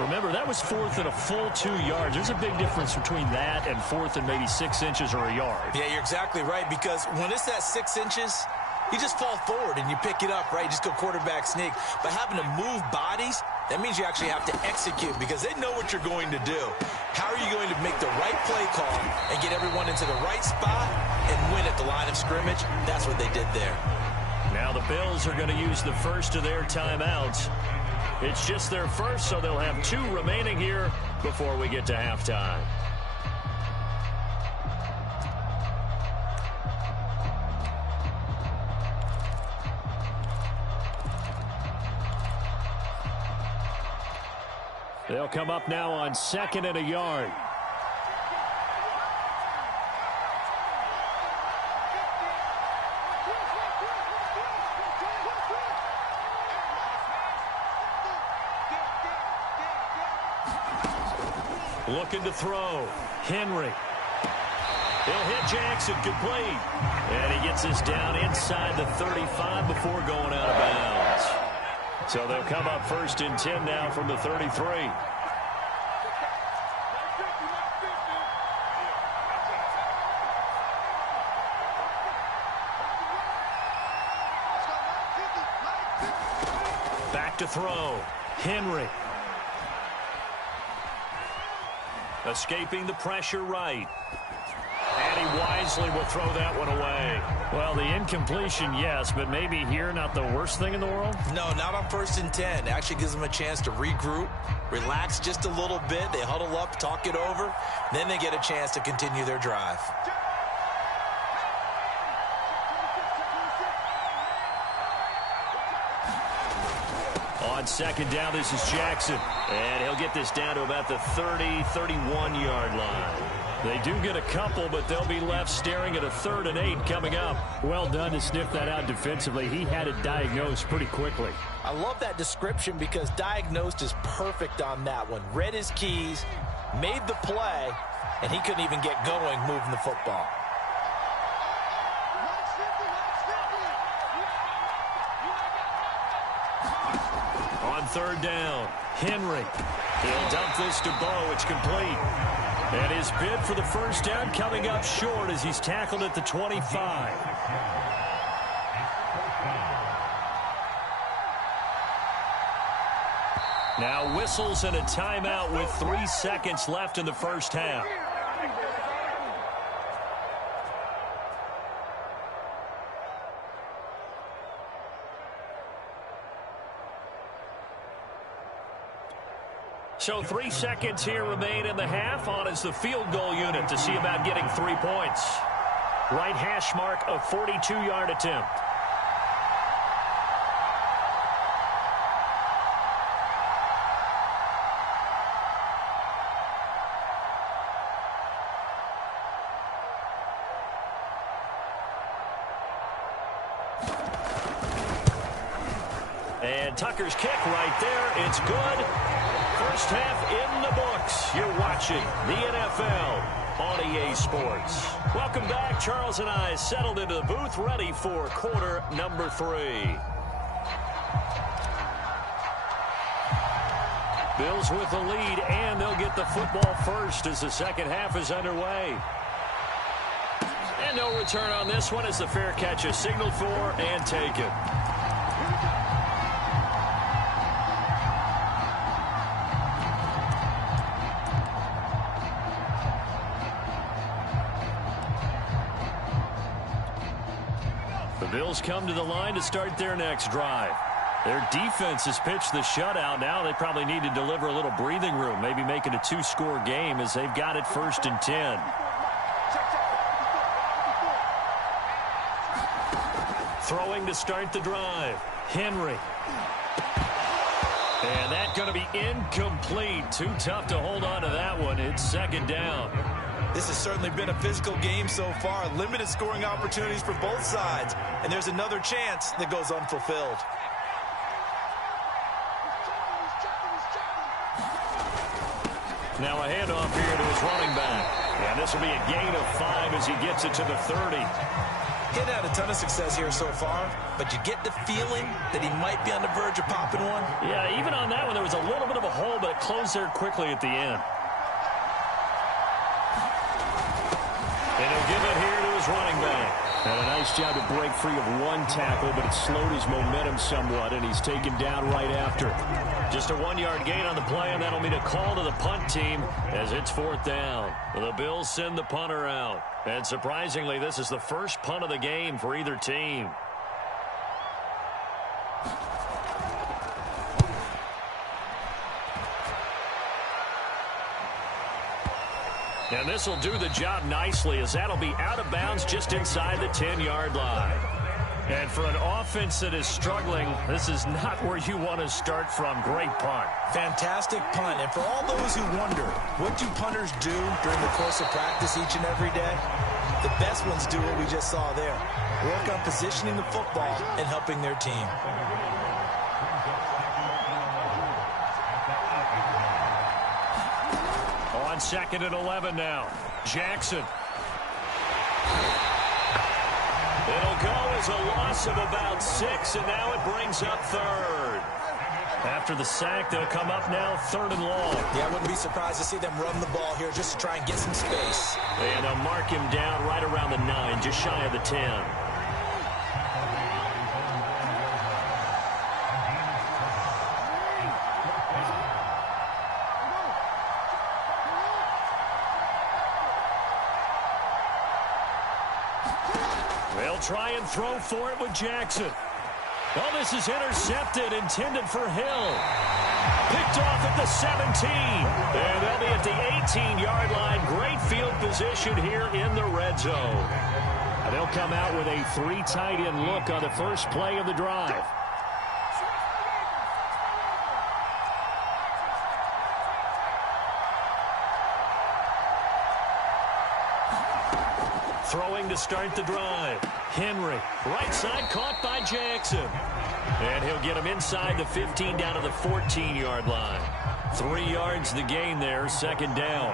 Remember, that was 4th and a full 2 yards. There's a big difference between that and 4th and maybe 6 inches or a yard. Yeah, you're exactly right, because when it's that 6 inches, you just fall forward and you pick it up, right? You just go quarterback sneak. But having to move bodies, that means you actually have to execute, because they know what you're going to do. How are you going to make the right play call and get everyone into the right spot and win at the line of scrimmage? That's what they did there. Now the Bills are going to use the first of their timeouts. It's just their first, so they'll have 2 remaining here before we get to halftime. They'll come up now on 2nd and a yard. Looking to throw. Henry. He'll hit Jackson, complete. And he gets us down inside the 35 before going out of bounds. So they'll come up 1st and 10 now from the 33. Back to throw. Henry. Escaping the pressure right. And he wisely will throw that one away. Well, the incompletion, yes, but maybe here not the worst thing in the world? No, not on 1st and 10. It actually gives them a chance to regroup, relax just a little bit. They huddle up, talk it over. Then they get a chance to continue their drive. On 2nd down, this is Jackson. And he'll get this down to about the 30, 31-yard line. They do get a couple, but they'll be left staring at a 3rd and 8 coming up. Well done to sniff that out defensively. He had it diagnosed pretty quickly. I love that description because diagnosed is perfect on that one. Read his keys, made the play, and he couldn't even get going moving the football. On 3rd down, Henry. He'll dump this to Bo. It's complete. And his bid for the 1st down coming up short as he's tackled at the 25. Now whistles and a timeout with 3 seconds left in the 1st half. So 3 seconds here remain in the half. On is the field goal unit to see about getting 3 points. Right hash mark, a 42-yard attempt. And Tucker's kick right there. It's good. 1st half in the books. You're watching the NFL on EA Sports. Welcome back. Charles and I settled into the booth, ready for quarter number 3. Bills with the lead, and they'll get the football first as the 2nd half is underway. And no return on this one as the fair catch is signaled for and taken. The Bills come to the line to start their next drive. Their defense has pitched the shutout. Now they probably need to deliver a little breathing room, maybe make it a 2-score game as they've got it 1st and 10. Throwing to start the drive. Henry. And that's going to be incomplete. Too tough to hold on to that one. It's 2nd down. This has certainly been a physical game so far. Limited scoring opportunities for both sides. And there's another chance that goes unfulfilled. Now a handoff here to his running back. And this will be a gain of 5 as he gets it to the 30. He's had a ton of success here so far, but you get the feeling that he might be on the verge of popping one. Yeah, even on that one, there was a little bit of a hole, but it closed there quickly at the end. And he'll give it here to his running back. And a nice job to break free of one tackle, but it slowed his momentum somewhat, and he's taken down right after. Just a 1-yard gain on the play, and that'll mean a call to the punt team as it's 4th down. The Bills send the punter out. And surprisingly, this is the first punt of the game for either team. And this will do the job nicely, as that'll be out of bounds just inside the 10-yard line. And for an offense that is struggling, this is not where you want to start from. Great punt. Fantastic punt. And for all those who wonder, what do punters do during the course of practice each and every day? The best ones do what we just saw there. Work on positioning the football and helping their team. On 2nd and 11 now. Jackson. It'll go as a loss of about 6, and now it brings up 3rd. After the sack, they'll come up now 3rd and long. Yeah, I wouldn't be surprised to see them run the ball here just to try and get some space. And they'll mark him down right around the 9, just shy of the 10. They'll try and throw for it with Jackson. Oh, this is intercepted, intended for Hill. Picked off at the 17. And they'll be at the 18-yard line. Great field position here in the red zone. And they'll come out with a 3 tight end look on the first play of the drive. Throwing to start the drive. Henry, right side, caught by Jackson. And he'll get him inside the 15 down to the 14-yard line. 3 yards the gain there, 2nd down.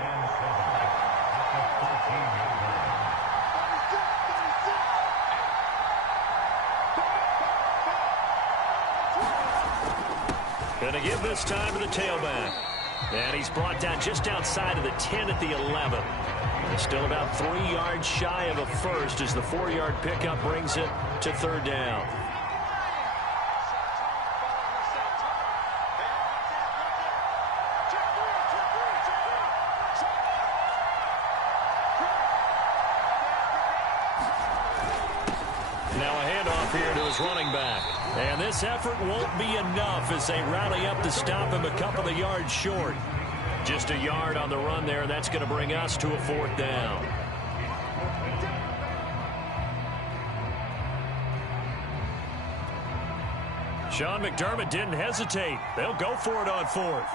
Gonna give this time to the tailback. And he's brought down just outside of the 10 at the 11. Still about 3 yards shy of a first as the 4-yard pickup brings it to 3rd down. Now a handoff here to his running back. And this effort won't be enough as they rally up to stop him a couple of yards short. Just a yard on the run there. That's going to bring us to a 4th down. Sean McDermott didn't hesitate. They'll go for it on 4th.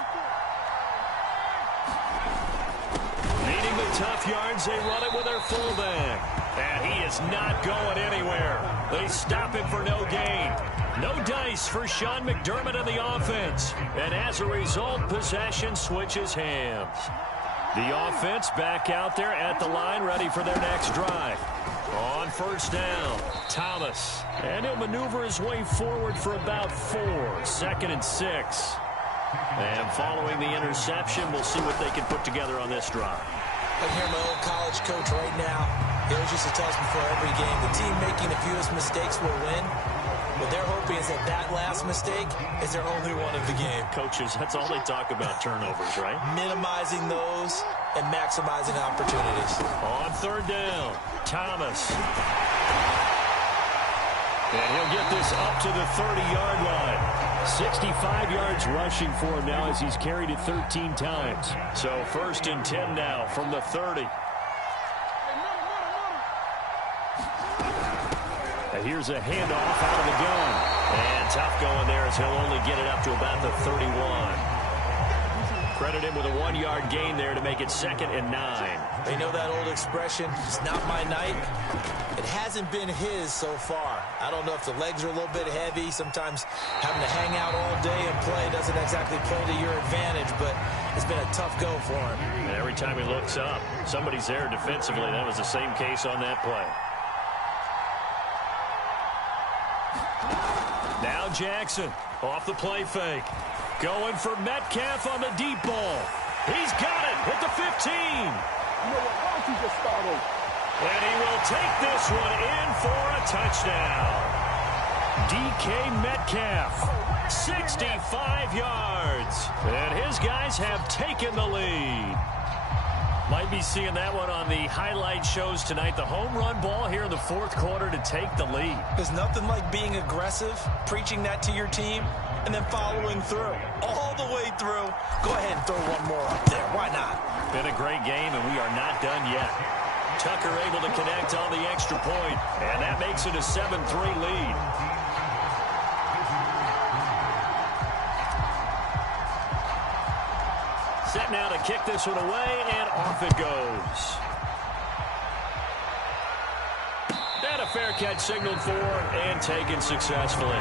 Needing the tough yards, they run it with their fullback. And he is not going anywhere. They stop him for no gain. No dice for Sean McDermott and the offense. And as a result, possession switches hands. The offense back out there at the line, ready for their next drive. On 1st down, Thomas. And he'll maneuver his way forward for about 4. 2nd and 6. And following the interception, we'll see what they can put together on this drive. I can hear my old college coach right now. He always used to tell us before every game, the team making the fewest mistakes will win. What they're hoping is that that last mistake is their only one of the game. Coaches, that's all they talk about, turnovers, right? Minimizing those and maximizing opportunities. On 3rd down, Thomas. And he'll get this up to the 30-yard line. 65 yards rushing for him now as he's carried it 13 times. So 1st and 10 now from the 30. Here's a handoff out of the gun. And tough going there as he'll only get it up to about the 31. Credit him with a 1-yard gain there to make it 2nd and 9. They know that old expression, it's not my night. It hasn't been his so far. I don't know if the legs are a little bit heavy. Sometimes having to hang out all day and play doesn't exactly play to your advantage, but it's been a tough go for him. And every time he looks up, somebody's there defensively. That was the same case on that play. Now Jackson off the play fake. Going for Metcalf on the deep ball. He's got it at the 15. You know what? Why don't you just start over? And he will take this one in for a touchdown. DK Metcalf, 65 yards. And his guys have taken the lead. Might be seeing that one on the highlight shows tonight. The home run ball here in the 4th quarter to take the lead. There's nothing like being aggressive, preaching that to your team, and then following through. All the way through. Go ahead and throw one more up there. Why not? Been a great game, and we are not done yet. Tucker able to connect on the extra point, and that makes it a 7-3 lead. Set now to kick this one away, and off it goes. And a fair catch signaled for and taken successfully.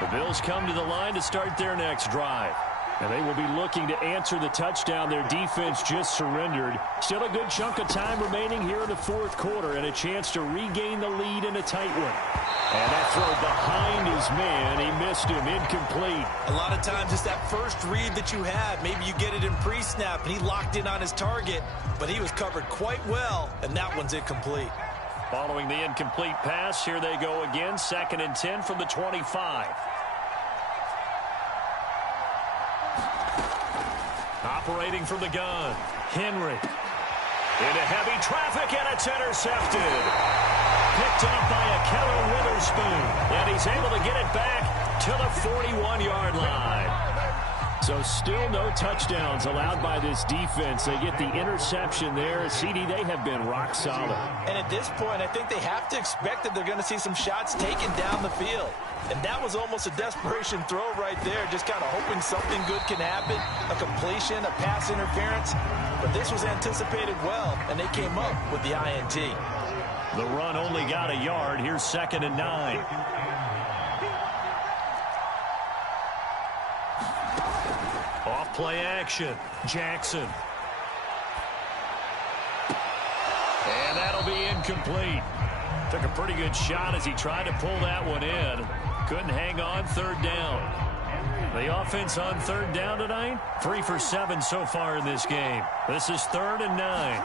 The Bills come to the line to start their next drive. And they will be looking to answer the touchdown their defense just surrendered. Still a good chunk of time remaining here in the fourth quarter and a chance to regain the lead in a tight one. And that throw behind his man, he missed him, incomplete. A lot of times it's that first read that you have. Maybe you get it in pre-snap and he locked in on his target, but he was covered quite well, and that one's incomplete. Following the incomplete pass, here they go again, 2nd and 10 from the 25. Operating from the gun, Henry. Into heavy traffic, and it's intercepted. Picked up by a Keller Witherspoon, and he's able to get it back to the 41-yard line. So still no touchdowns allowed by this defense. They get the interception there. CD, they have been rock solid. And at this point, I think they have to expect that they're going to see some shots taken down the field. And that was almost a desperation throw right there, just kind of hoping something good can happen, a completion, a pass interference. But this was anticipated well, and they came up with the INT. The run only got a yard. Here's 2nd and 9. Off play action. Jackson. And that'll be incomplete. Took a pretty good shot as he tried to pull that one in. Couldn't hang on, 3rd down. The offense on 3rd down tonight, 3 for 7 so far in this game. This is 3rd and 9.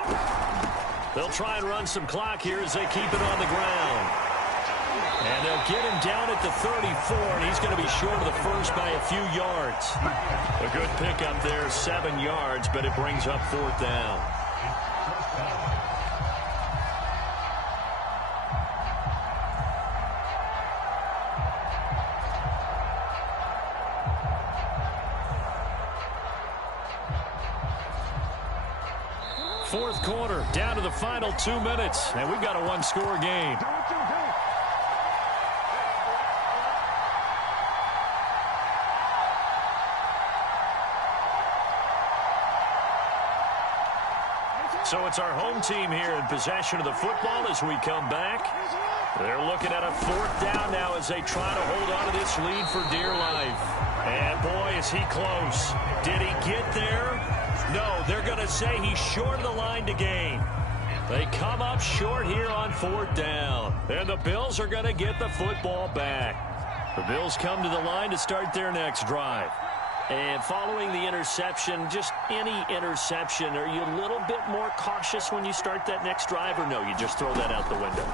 They'll try and run some clock here as they keep it on the ground. And they'll get him down at the 34, and he's going to be short of the first by a few yards. A good pickup there, 7 yards, but it brings up 4th down. Fourth quarter, down to the final 2 minutes, and we've got a one-score game. So it's our home team here in possession of the football as we come back. They're looking at a 4th down now as they try to hold on to this lead for dear life. And boy, is he close. Did he get there? No, they're going to say he's short of the line to gain. They come up short here on 4th down. And the Bills are going to get the football back. The Bills come to the line to start their next drive. And following the interception, just any interception, are you a little bit more cautious when you start that next drive, or no, you just throw that out the window?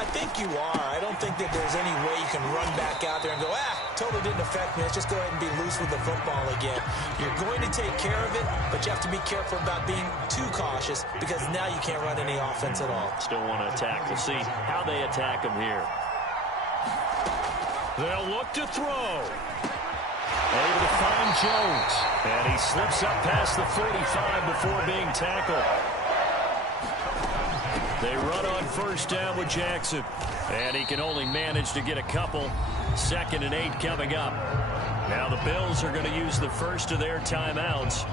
I think you are. I don't think that there's any way you can run back out there and go, totally didn't affect me. Let's just go ahead and be loose with the football again. You're going to take care of it, but you have to be careful about being too cautious because now you can't run any offense at all. Still want to attack. We'll see how they attack him here. They'll look to throw. Able to find Jones. And he slips up past the 45 before being tackled. They run on 1st down with Jackson. And he can only manage to get a couple. 2nd and 8 coming up. Now the Bills are going to use the first of their timeouts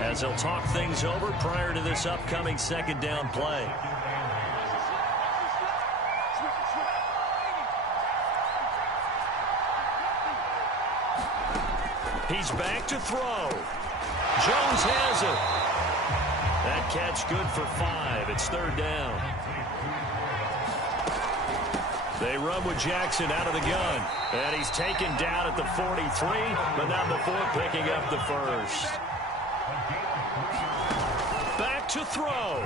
as they'll talk things over prior to this upcoming 2nd down play. He's back to throw. Jones has it. That catch good for 5. It's 3rd down. They run with Jackson out of the gun. And he's taken down at the 43, but not before picking up the first. Back to throw.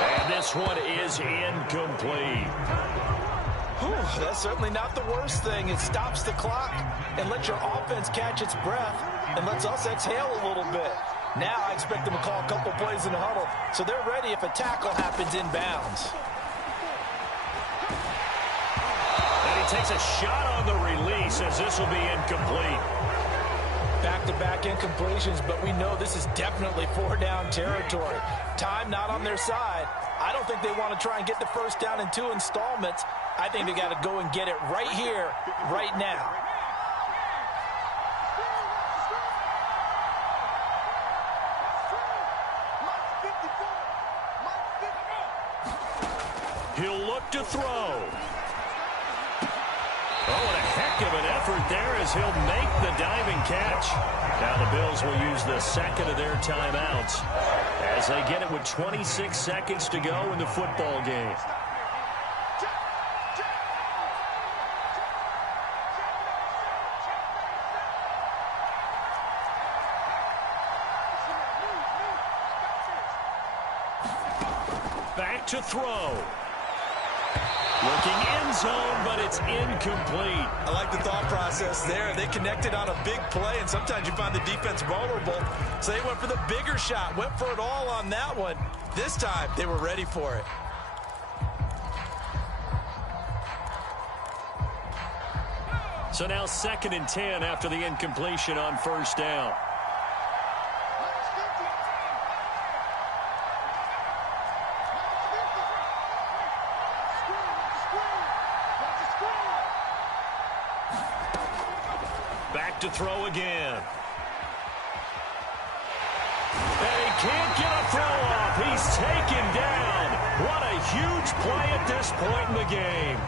And this one is incomplete. Whew, that's certainly not the worst thing. It stops the clock and lets your offense catch its breath and lets us exhale a little bit. Now I expect them to call a couple plays in the huddle, so they're ready if a tackle happens inbounds. Has a shot on the release as this will be incomplete. Back-to-back incompletions, but we know this is definitely four-down territory. Time not on their side. I don't think they want to try and get the first down in 2 installments. I think they got to go and get it right here, right now. He'll look to throw. Oh, and a heck of an effort there as he'll make the diving catch. Now the Bills will use the second of their timeouts as they get it with 26 seconds to go in the football game. Back to throw. Looking end zone, but it's incomplete. I like the thought process there. They connected on a big play, and sometimes you find the defense vulnerable. So they went for the bigger shot, went for it all on that one. This time, they were ready for it. So now 2nd and 10 after the incompletion on first down. Back to throw again. And he can't get a throw off. He's taken down. What a huge play at this point in the game.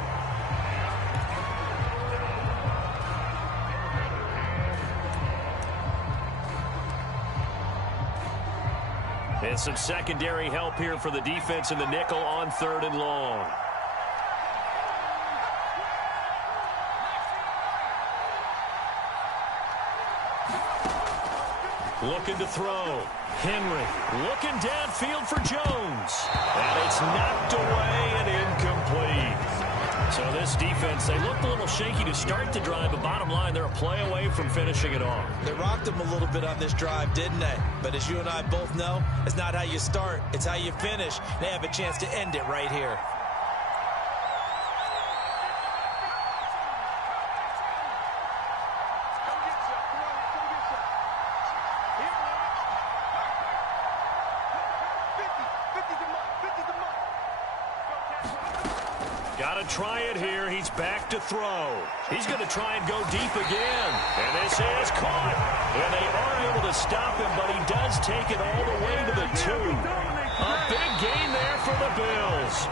And some secondary help here for the defense in the nickel on 3rd and long. Looking to throw. Henry looking downfield for Jones. And it's knocked away and incomplete. So this defense, they looked a little shaky to start the drive, but bottom line, they're a play away from finishing it off. They rocked them a little bit on this drive, didn't they? But as you and I both know, it's not how you start, it's how you finish. They have a chance to end it right here. Got to try it here. He's back to throw. He's going to try and go deep again. And this is caught. And they aren't able to stop him, but he does take it all the way to the 2. A big gain there for the Bills.